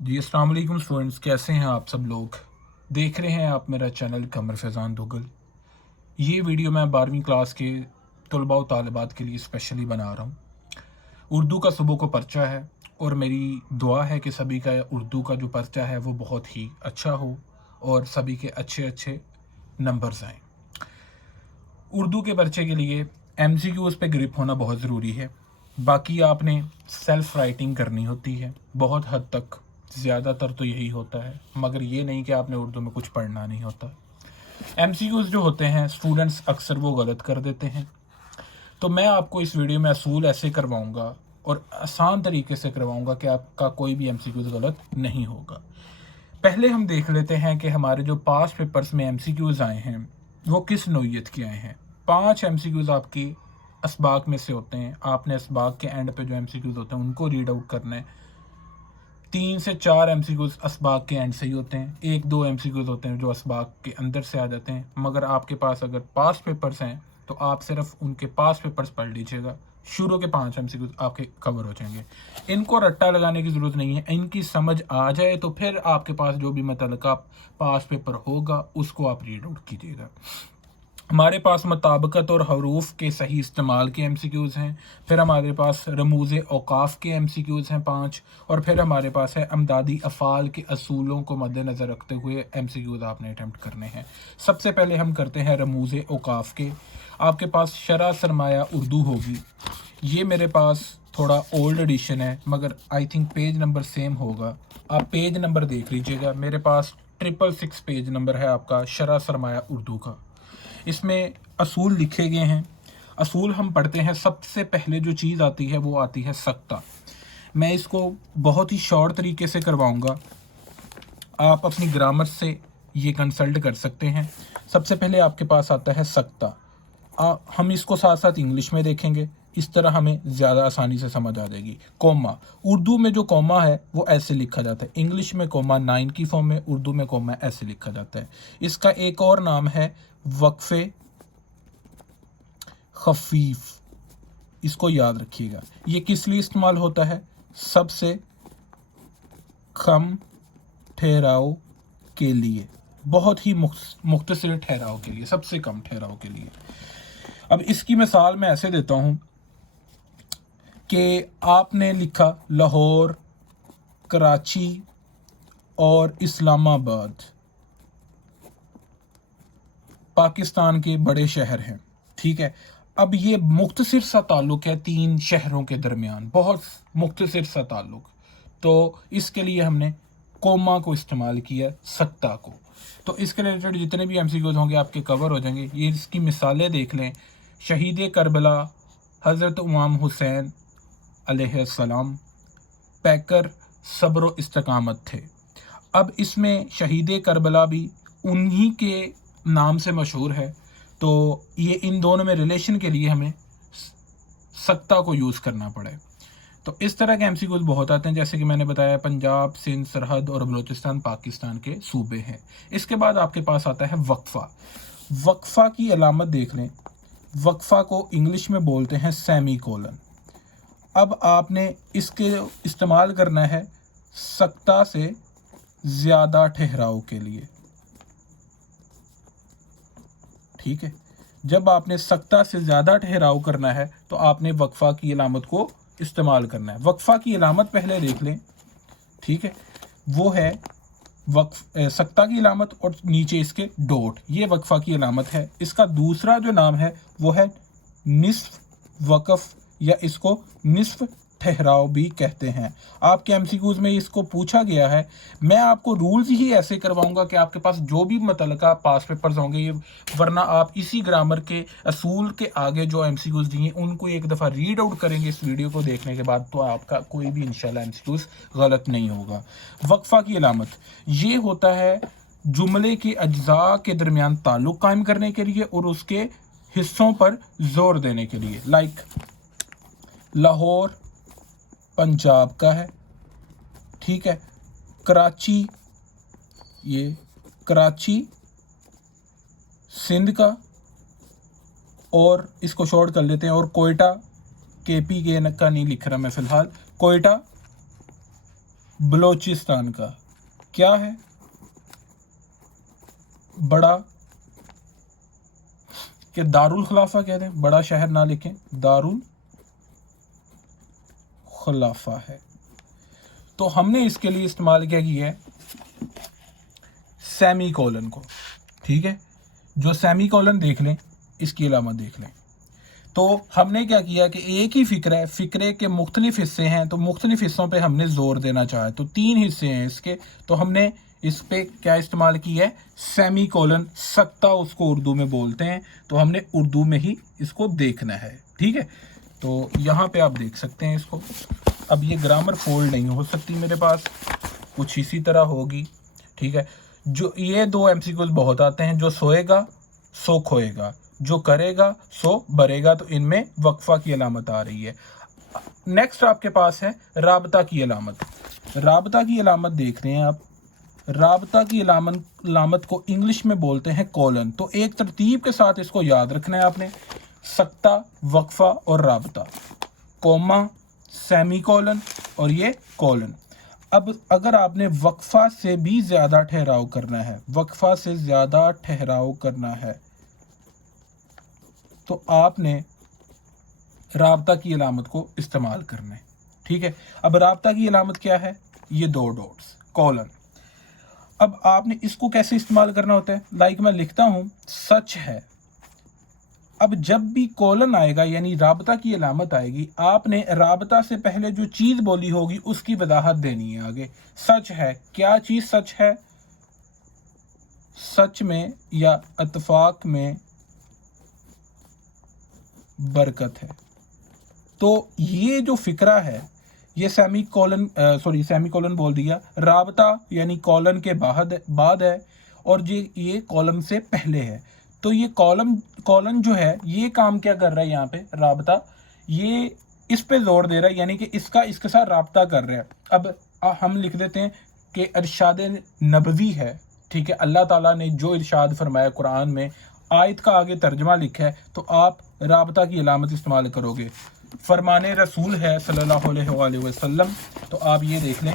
जी अस्सलाम वालेकुम स्टूडेंट्स, कैसे हैं आप सब लोग। देख रहे हैं आप मेरा चैनल कमर फैज़ान दोगल। ये वीडियो मैं 12वीं क्लास के तलबा व तालिबात के लिए स्पेशली बना रहा हूँ। उर्दू का सुबह को पर्चा है और मेरी दुआ है कि सभी का उर्दू का जो पर्चा है वो बहुत ही अच्छा हो और सभी के अच्छे अच्छे नंबर्स आएँ। उर्दू के पर्चे के लिए MCQs पे ग्रिप होना बहुत ज़रूरी है। बाकी आपने सेल्फ़ राइटिंग करनी होती है बहुत हद तक, ज़्यादातर तो यही होता है, मगर ये नहीं कि आपने उर्दू में कुछ पढ़ना नहीं होता। MCQs जो होते हैं स्टूडेंट्स अक्सर वो गलत कर देते हैं, तो मैं आपको इस वीडियो में असूल ऐसे करवाऊँगा और आसान तरीके से करवाऊँगा कि आपका कोई भी MCQs गलत नहीं होगा। पहले हम देख लेते हैं कि हमारे जो पास्ट पेपर्स में MCQs आए हैं वो किस नौइयत के आए हैं। 5 MCQs आपकी असबाक में से होते हैं। आपने असबाक के एंड पे जो MCQs होते हैं उनको रीड आउट करना है। 3 से 4 MCQs असबाक के एंड से ही होते हैं। 1-2 MCQs होते हैं जो असबाक के अंदर से आ जाते हैं। मगर आपके पास अगर पास्ट पेपर्स हैं तो आप सिर्फ उनके पास्ट पेपर्स पढ़ लीजिएगा। शुरू के 5 MCQs आपके कवर हो जाएंगे। इनको रट्टा लगाने की ज़रूरत नहीं है। इनकी समझ आ जाए तो फिर आपके पास जो भी मुतल्लिका पास्ट पेपर होगा उसको आप रीड आउट कीजिएगा। हमारे पास मुताबकत और हरूफ के सही इस्तेमाल के MCQs हैं। फिर हमारे पास रमूज़ औकाफ के MCQs हैं 5। और फिर हमारे पास है अमदादी अफ़ाल के असूलों को मद्देनज़र रखते हुए MCQs आपने अटैम्प्ट करने हैं। सबसे पहले हम करते हैं रमूज़ औकाफ के। आपके पास शरह सरमाया उर्दू होगी। ये मेरे पास थोड़ा ओल्ड एडिशन है मगर I think page number same होगा। आप पेज नंबर देख लीजिएगा। मेरे पास 666 पेज नंबर है आपका शरह सरमाया उर्दू का। इसमें असूल लिखे गए हैं। असूल हम पढ़ते हैं, सबसे पहले जो चीज़ आती है वो आती है सख्ता। मैं इसको बहुत ही शॉर्ट तरीके से करवाऊंगा, आप अपनी ग्रामर से ये कंसल्ट कर सकते हैं। सबसे पहले आपके पास आता है सख्ता। हम इसको साथ साथ इंग्लिश में देखेंगे, इस तरह हमें ज़्यादा आसानी से समझ आ जाएगी। कोमा, उर्दू में जो कोमा है वो ऐसे लिखा जाता है। इंग्लिश में कोमा 9 की फॉर्म में, उर्दू में कोमा ऐसे लिखा जाता है। इसका एक और नाम है वक्फे खफीफ। इसको याद रखिएगा। ये किस लिए इस्तेमाल होता है? सबसे कम ठहराव के लिए, बहुत ही मुख्तसर ठहराव के लिए, सबसे कम ठहराव के लिए। अब इसकी मिसाल मैं ऐसे देता हूं कि आपने लिखा लाहौर, कराची और इस्लामाबाद पाकिस्तान के बड़े शहर हैं, ठीक है। अब ये मुख्तसर सा ताल्लुक़ है 3 शहरों के दरमियान, बहुत मुख्तसर सा ताल्लुक़। तो इसके लिए हमने कोमा को इस्तेमाल किया, सख्ता को। तो इसके रिलेटेड जितने भी MCQs होंगे आपके कवर हो जाएंगे। ये इसकी मिसालें देख लें। शहीद करबला हज़रत इमाम हुसैन अलैहिस्सलाम पैकर सब्र इस्तकामत थे। अब इसमें शहीद करबला भी उन्हीं के नाम से मशहूर है, तो ये इन दोनों में रिलेशन के लिए हमें सख्ता को यूज़ करना पड़े। तो इस तरह के MCQs बहुत आते हैं। जैसे कि मैंने बताया, पंजाब, सिंध, सरहद और बलूचिस्तान पाकिस्तान के सूबे हैं। इसके बाद आपके पास आता है वक्फ़ा। वक्फ़ा की अलामत देख लें। वक्फ़ा को इंग्लिश में बोलते हैं सेमी कोलन। अब आपने इसके इस्तेमाल करना है सख्ता से ज़्यादा ठहराव के लिए, ठीक है। जब आपने सख्ता से ज़्यादा ठहराव करना है तो आपने वक्फ़ा की अलामत को इस्तेमाल करना है। वक्फ़ा की अलामत पहले देख लें, ठीक है। वो है सख्ता की अलामत और नीचे इसके डॉट, ये वक्फ़ा की अलामत है। इसका दूसरा जो नाम है वो है निस्फ वक़फ़, या इसको निस्फ ठहराव भी कहते हैं। आपके MCQs में इसको पूछा गया है। मैं आपको रूल्स ही ऐसे करवाऊंगा कि आपके पास जो भी मुतल्लिका पास पेपर्स होंगे ये, वरना आप इसी ग्रामर के असूल के आगे जो MCQs दिए उनको एक दफ़ा रीड आउट करेंगे इस वीडियो को देखने के बाद, तो आपका कोई भी इंशाल्लाह MCQs गलत नहीं होगा। वक्फ़ा की अलामत ये होता है जुमले के अज्जा के दरमियान ताल्लुक़ कायम करने के लिए और उसके हिस्सों पर जोर देने के लिए। लाइक लाहौर पंजाब का है, ठीक है। कराची, ये कराची सिंध का, और इसको शॉर्ट कर लेते हैं। और कोयटा, KP के का नहीं लिख रहा मैं फ़िलहाल, कोयटा बलोचिस्तान का क्या है? बड़ा, कि दारुल खिलाफा कह दें, बड़ा शहर ना लिखें, दारुल खिलाफा है। तो हमने इसके लिए इस्तेमाल क्या किया है? सेमी कोलन को। ठीक है, जो सेमी कोलन देख लें, इसकी अलामत देख लें। तो हमने क्या किया कि एक ही फ़िक्र है, फ़िक्रे के मुख्तलिफ हिस्से हैं, तो मुख्तलिफ हिस्सों पे हमने ज़ोर देना चाहा। तो 3 हिस्से हैं इसके, तो हमने इस पे क्या इस्तेमाल किया है? सेमी कोलन, सत्ता उसको उर्दू में बोलते हैं, तो हमने उर्दू में ही इसको देखना है। ठीक है, तो यहाँ पे आप देख सकते हैं इसको। अब ये ग्रामर फोल्ड नहीं हो सकती मेरे पास, कुछ इसी तरह होगी। ठीक है, जो ये 2 MCQs बहुत आते हैं, जो सोएगा सो खोएगा, जो करेगा सो भरेगा, तो इनमें वक्फा की अलामत आ रही है। नेक्स्ट आपके पास है राबता की अलामत। राबता की अलामत देख रहे हैं आप, राबता की अलामत को इंग्लिश में बोलते हैं कोलन। तो एक तरतीब के साथ इसको याद रखना है आपने, सत्ता, वक्फा और राबता, कोमा, सेमी कोलन और ये कोलन। अब अगर आपने वक्फा से भी ज़्यादा ठहराव करना है, वक्फा से ज़्यादा ठहराव करना है, तो आपने राबता की अलामत को इस्तेमाल करना है। ठीक है, अब राबता की अलामत क्या है? ये 2 डॉट्स, कोलन। अब आपने इसको कैसे इस्तेमाल करना होता है? लाइक मैं लिखता हूँ सच है। अब जब भी कोलन आएगा यानी राबता की अलामत आएगी, आपने राबता से पहले जो चीज़ बोली होगी उसकी वजाहत देनी है आगे। सच है, क्या चीज़ सच है? सच में या इत्तेफाक में बरकत है। तो ये जो फिक्रा है, ये सेमी कोलन बोल दिया, राबता यानी कॉलन के बाद है, और ये कॉलम से पहले है। तो ये कॉलन जो है, ये काम क्या कर रहा है यहाँ पे? राबता, ये इस पे जोर दे रहा है, यानी कि इसके साथ राबता कर रहा है। अब हम लिख देते हैं कि इरशाद नबवी है। ठीक है, अल्लाह ताला ने जो इरशाद फरमाया कुरान में, आयत का आगे तर्जमा लिखा है, तो आप राबता की अलामत इस्तेमाल करोगे। फरमाने रसूल है सल्लल्लाहु अलैहि वसल्लम, तो आप ये देख लें,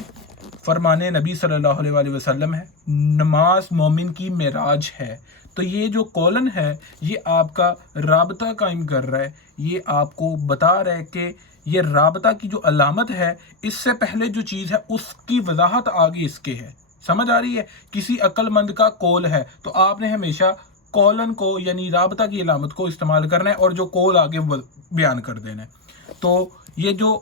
फरमाने नबी सल्लल्लाहु अलैहि वसल्लम है, नमाज मोमिन की मेराज है। तो ये जो कॉलन है, ये आपका राबता कायम कर रहा है, ये आपको बता रहा है कि ये राबता की जो अलामत है, इससे पहले जो चीज़ है उसकी वजाहत आगे इसके है। समझ आ रही है? किसी अक्लमंद का कॉल है, तो आपने हमेशा कॉलन को यानी राबता की अलामत को इस्तेमाल करना है और जो कॉल आगे बयान कर देना है। तो ये जो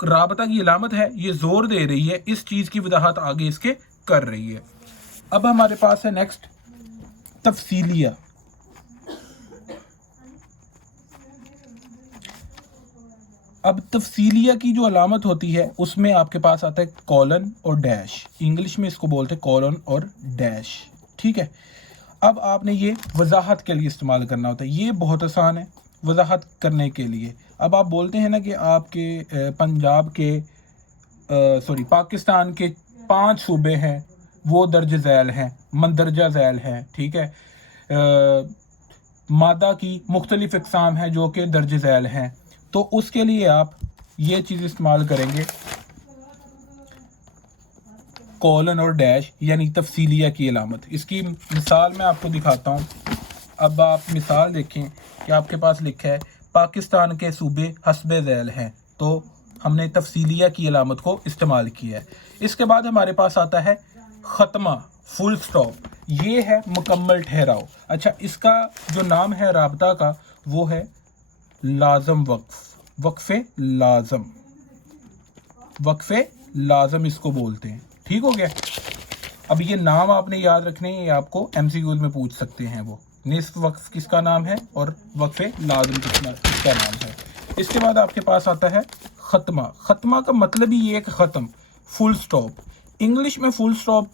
राबता की अलामत है, ये जोर दे रही है, इस चीज़ की वजाहत आगे इसके कर रही है। अब हमारे पास है नेक्स्ट तफसीलिया। अब तफसीलिया की जो अलामत होती है, उसमें आपके पास आता है कॉलन और डैश। इंग्लिश में इसको बोलते हैं कॉलन और डैश। ठीक है, अब आपने ये वजाहत के लिए इस्तेमाल करना होता है। ये बहुत आसान है वजाहत करने के लिए। अब आप बोलते हैं ना कि आपके पंजाब के पाकिस्तान के 5 सूबे हैं, वो दर्ज झैल हैं, मंदरजा झैल हैं। ठीक है, मादा की मुख्तलिफ इकसाम हैं जो कि दर्ज झैल हैं। तो उसके लिए आप ये चीज़ इस्तेमाल करेंगे, कॉलन और डैश यानी तफसीलिया की अलामत। इसकी मिसाल मैं आपको दिखाता हूँ। अब आप मिसाल देखें कि आपके पास लिखा है पाकिस्तान के सूबे हस्बे झैल हैं, तो हमने तफसीलिया की अलामत को इस्तेमाल किया है। इसके बाद हमारे पास आता है ख़त्मा, फुल स्टॉप, ये है मुकम्मल ठहराव। अच्छा, इसका जो नाम है राबता का, वो है लाजम वक्फ, वक्फ़े लाजम, वक्फ़े लाजम इसको बोलते हैं। ठीक हो गया। अब ये नाम आपने याद रखने हैं, ये आपको MCQs में पूछ सकते हैं। वो निस्फ वक्फ किसका नाम है और वक्फ़े लाजम किसका नाम है। इसके बाद आपके पास आता है ख़त्मा। ख़त्मा का मतलब ही ये कि ख़त्म, फुल स्टॉप। इंग्लिश में फुल स्टॉप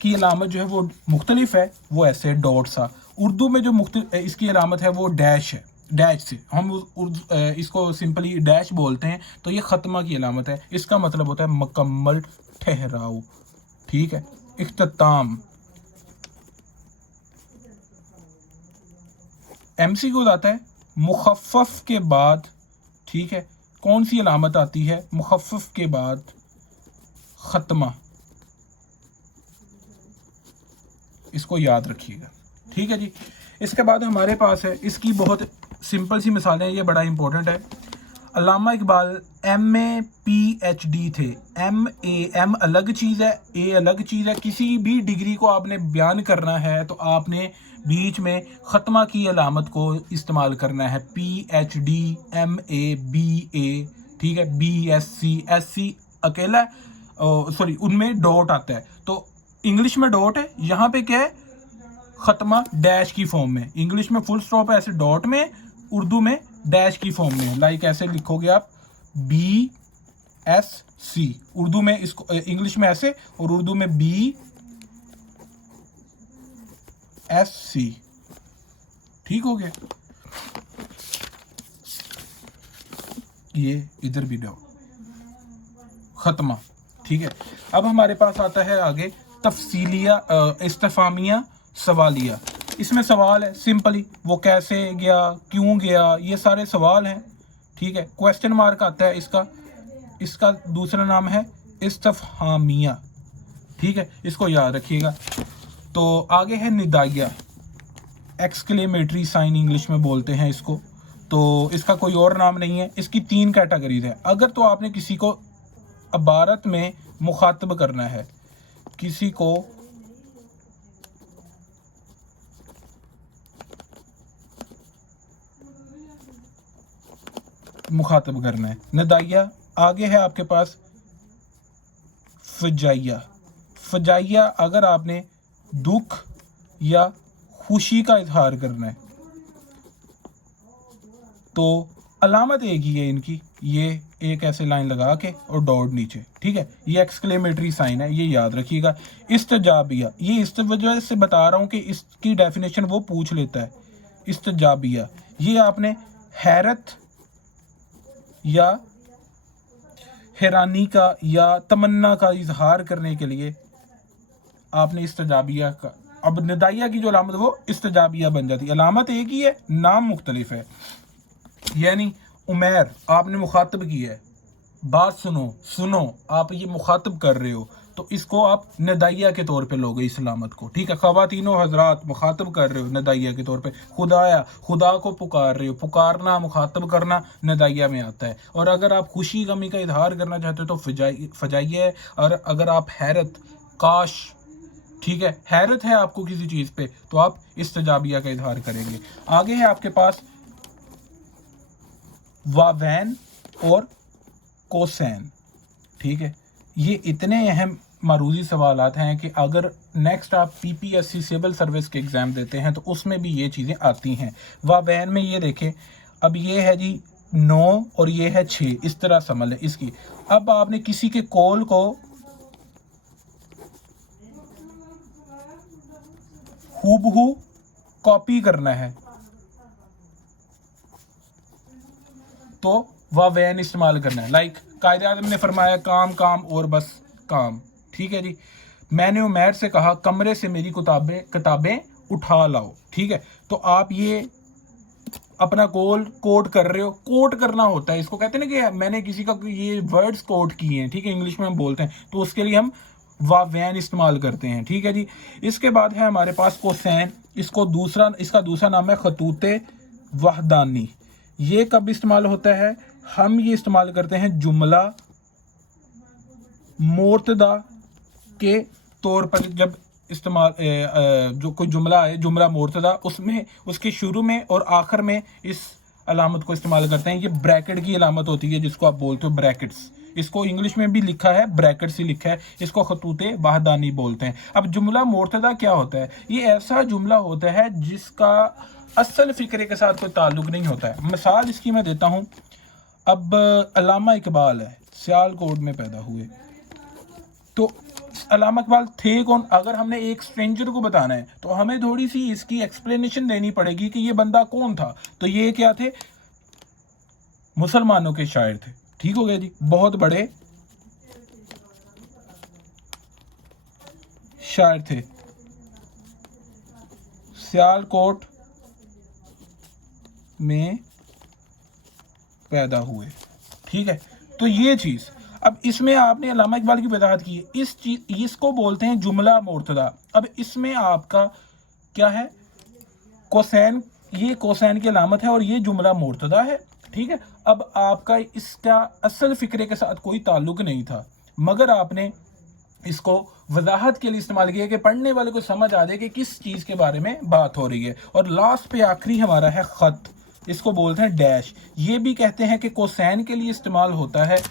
की अलामत जो है वो मुख्तलिफ है, वो ऐसे डॉट सा। उर्दू में जो इसकी अलामत है वो डैश है, डैश से हम इसको सिंपली डैश बोलते हैं। तो ये ख़त्मा की अलामत है, इसका मतलब होता है मुकम्मल ठहराव। ठीक है, इख्तिताम। MCQ आता है मुखफ़फ़ के बाद। ठीक है, कौन सी अलामत आती है मुखफ़फ़ के बाद? खत्मा, इसको याद रखिएगा, ठीक है जी। इसके बाद हमारे पास है, इसकी बहुत सिंपल सी मिसालें, ये बड़ा इंपॉर्टेंट है। अल्लामा इकबाल MA PhD थे। M अलग चीज़ है, A अलग चीज़ है। किसी भी डिग्री को आपने बयान करना है तो आपने बीच में ख़त्मा की अलामत को इस्तेमाल करना है। PhD, MA, BA, ठीक है, BSc, SC अकेला, सॉरी उनमें डॉट आता है, तो इंग्लिश में डॉट है, यहाँ पे क्या है, ख़त्मा डैश की फॉर्म में। इंग्लिश में फुल स्टॉप है ऐसे डॉट में, उर्दू में डैश की फॉर्म में। लाइक ऐसे लिखोगे आप BSc, उर्दू में इसको, इंग्लिश में ऐसे, और उर्दू में BSc, ठीक हो गया। ये इधर भी दो ख़त्मा, ठीक है। अब हमारे पास आता है आगे तफसीलिया, इस्तिफामिया, सवालिया। इसमें सवाल है सिंपली, वो कैसे गया, क्यों गया, ये सारे सवाल हैं, ठीक है। क्वेश्चन मार्क आता है इसका दूसरा नाम है इस्तिफहामिया, ठीक है, इसको याद रखिएगा। तो आगे है निदाइया, एक्सक्लेमेटरी साइन इंग्लिश में बोलते हैं इसको, तो इसका कोई और नाम नहीं है। इसकी 3 कैटेगरीज है। अगर तो आपने किसी को इबारत में मुखातब करना है, किसी को मुखातब करना है, निदाइया। आगे है आपके पास फजाइया, अगर आपने दुख या खुशी का इजहार करना है तो अलामत एक ही है इनकी, ये एक ऐसे लाइन लगा के और डॉट नीचे, ठीक है, ये एक्सक्लेमेटरी साइन है, ये याद रखिएगा। इस्तजाबिया, ये इस वजह से बता रहा हूँ कि इसकी डेफिनेशन वो पूछ लेता है। इस्तजाबिया, ये आपने हैरत या हैरानी का या तमन्ना का इजहार करने के लिए आपने इस्तजाबिया का, अब निदाइया की जो अलामत वो इस्तजाबिया बन जाती है। अलामत एक ही है, नाम मुख्तलिफ है। यानी उमैर आपने मुखातब किया है, बात सुनो, आप ये मुखातब कर रहे हो, तो इसको आप निदाइया के तौर पे लोगे इस अलामत को, ठीक है। ख़वातीनो हजरात मुखातब कर रहे हो निदाइया के तौर पे। खुदा को पुकार रहे हो, पुकारना, मुखातब करना निदाइया में आता है। और अगर आप खुशी गमी का इजहार करना चाहते हो तो फजाइया है। और अगर आप हैरत, काश, ठीक है, हैरत है आपको किसी चीज़ पे, तो आप इस्तजाबिया का इजहार करेंगे। आगे है आपके पास वावैन और कोसैन, ठीक है। ये इतने अहम मारूजी सवालात हैं कि अगर नेक्स्ट आप PPSC सिविल सर्विस के एग्ज़ाम देते हैं तो उसमें भी ये चीज़ें आती हैं। वावैन में ये देखें, अब ये है जी 9 और ये है 6, इस तरह समझ लें इसकी। अब आपने किसी के कॉल को हूबहू कॉपी करना है तो वावैन इस्तेमाल करना है। लाइक कायदे आज़म ने फरमाया काम काम और बस काम, ठीक है जी। मैंने उमैर से कहा कमरे से मेरी किताबें उठा लाओ, ठीक है। तो आप ये अपना कॉल कोट कर रहे हो, कोट करना होता है, इसको कहते हैं ना कि मैंने किसी का ये वर्ड्स कोट किए हैं, ठीक है, इंग्लिश में हम बोलते हैं, तो उसके लिए हम वावैन इस्तेमाल करते हैं, ठीक है जी। इसके बाद है हमारे पास कोसैन, इसका दूसरा नाम है खतूते वहदानी। ये कब इस्तेमाल होता है, हम ये इस्तेमाल करते हैं जुमला मोर्तदा के तौर पर। जब इस्तेमाल जो कोई जुमला है, जुमला मोर्तदा, उसमें उसके शुरू में और आखिर में इस अलामत को इस्तेमाल करते हैं। ये ब्रैकेट की अलामत होती है जिसको आप बोलते हो ब्रैकेट्स, इसको इंग्लिश में भी लिखा है ब्रैकेट्स ही लिखा है, इसको खतूते वहदानी बोलते हैं। अब जुमला मोर्तदा क्या होता है, ये ऐसा जुमला होता है जिसका असल फ़िक्रे के साथ कोई ताल्लुक़ नहीं होता है। मिसाल इसकी मैं देता हूँ, अब अल्लामा इकबाल है, सियालकोट में पैदा हुए, तो अल्लामा इकबाल थे कौन। अगर हमने एक स्ट्रेंजर को बताना है तो हमें थोड़ी सी इसकी एक्सप्लेनेशन देनी पड़ेगी कि ये बंदा कौन था। तो ये क्या थे, मुसलमानों के शायर थे, ठीक हो गया जी, बहुत बड़े शायर थे, सियालकोट में पैदा हुए, ठीक है। तो ये चीज़, अब इसमें आपने अल्लामा इकबाल की वजाहत की है, इस चीज इसको बोलते हैं जुमला मुर्तदा। अब इसमें आपका क्या है, कोसैन, ये कोसैन की अलामत है और ये जुमला मुर्तदा है, ठीक है। अब आपका इसका असल फिक्रे के साथ कोई ताल्लुक नहीं था, मगर आपने इसको वजाहत के लिए इस्तेमाल किया कि पढ़ने वाले को समझ आ जाए कि किस चीज़ के बारे में बात हो रही है। और लास्ट पे आखिरी हमारा है ख़त, इसको बोलते हैं डैश। ये भी कहते हैं कि कोसैन के लिए इस्तेमाल होता है,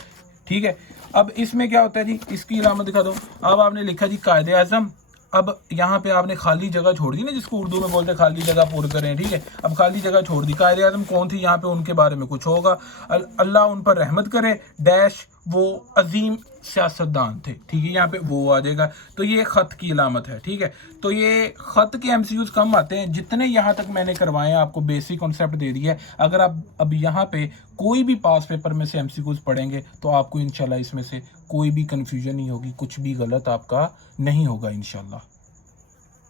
ठीक है। अब इसमें क्या होता है जी, इसकी अलामत दिखा दो। अब आपने लिखा जी कायदे आज़म, अब यहाँ पे आपने खाली जगह छोड़ दी ना, जिसको उर्दू में बोलते हैं खाली जगह पूरी करें, ठीक है। अब खाली जगह छोड़ दी, कायदे आज़म कौन थी, यहाँ पे उनके बारे में कुछ होगा, अल्लाह उन पर रहमत करे, डैश वो अजीम सियासतदान थे, ठीक है, यहाँ पे वो आ जाएगा। तो ये ख़त की अलामत है, ठीक है। तो ये ख़त के एमसीक्यूज कम आते हैं, जितने यहाँ तक मैंने करवाए हैं आपको बेसिक कॉन्सेप्ट दे दिया है। अगर आप अब यहाँ पे कोई भी पास पेपर में से एमसीक्यूज पढ़ेंगे तो आपको इंशाल्लाह इसमें से कोई भी कन्फ्यूजन नहीं होगी, कुछ भी गलत आपका नहीं होगा इंशाल्लाह।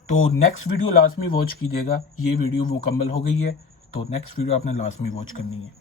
तो नेक्स्ट वीडियो लाजमी वॉच कीजिएगा, ये वीडियो मुकम्मल हो गई है, तो नेक्स्ट वीडियो आपने लाजमी वॉच करनी है।